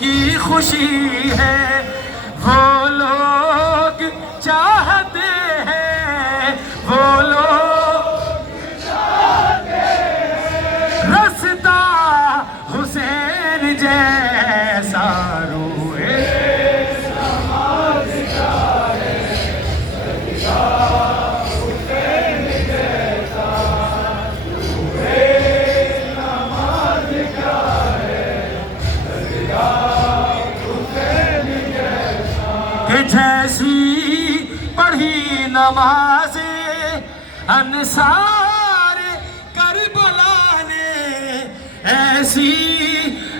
کی خوشی ہے، وہ لوگ چاہتے ہیں، وہ لوگ چاہتے ہیں، رستا حسین جیسا روئے نماز کا ہے، سجدہ حسین جیسا روئے نماز کا ہے، سجدہ حسین جیسا کہ جیسی پڑھی نماز انصار کربلا نے، ایسی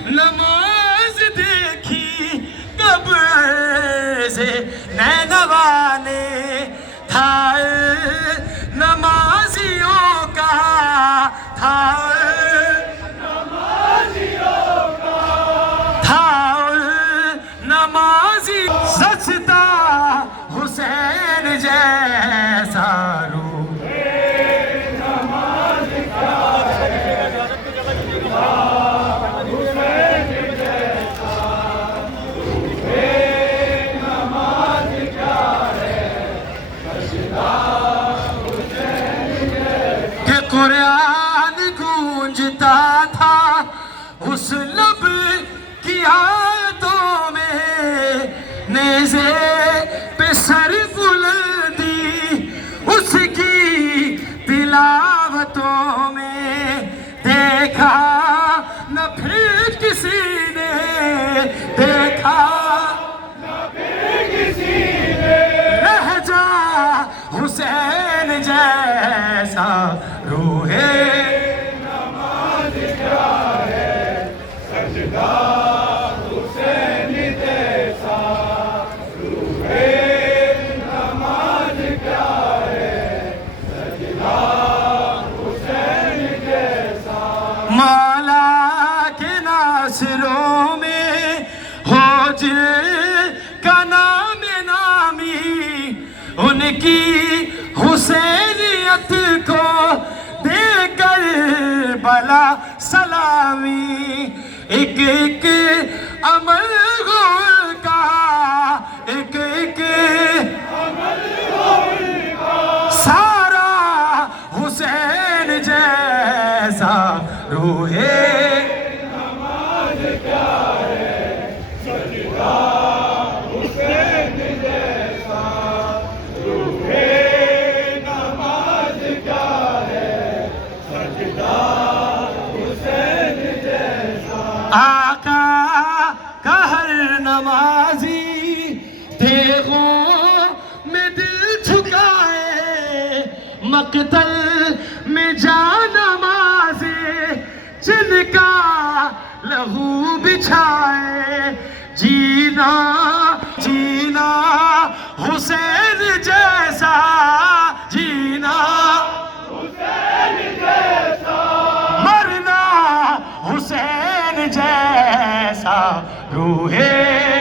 نماز دیکھی کب سے نینوا نے، تھا نمازیوں کا، تھا نمازیوں کا، تھا نمازی سجدہ حسین جیسا قرآن گونجتا تھا اس لب کی آیتوں میں، نیزے پہ سر بلندی اس کی تلاوتوں میں، دیکھا نہ پھر کسی نے، دیکھا نہ پھر کسی نے لہجہ حسین جیسا روحے نماز کیا ہے، سجدہ حسین جیسا روحے نماز کیا ہے، سجدہ حسین جیسا مولا کے ناصروں میں ہو جن کا نام نامی، ان کی حسینیت کو دے کر بلا سلامی، ایک ایک عمل گول کا، ایک ایک عمل گول کا، سارا حسین جیسا روحے نماز کیا ہے، سجدہ حسین جیسا روحے نماز کیا ہے، سجدہ حسین جیسا آقا کا ہر نمازی دیغوں میں دل جھکائے، مقتل میں جا نمازے جن کا لہو بچھائے، جینا جینا حسین جیسا، جینا حسین جیسا، مرنا حسین جیسا روحے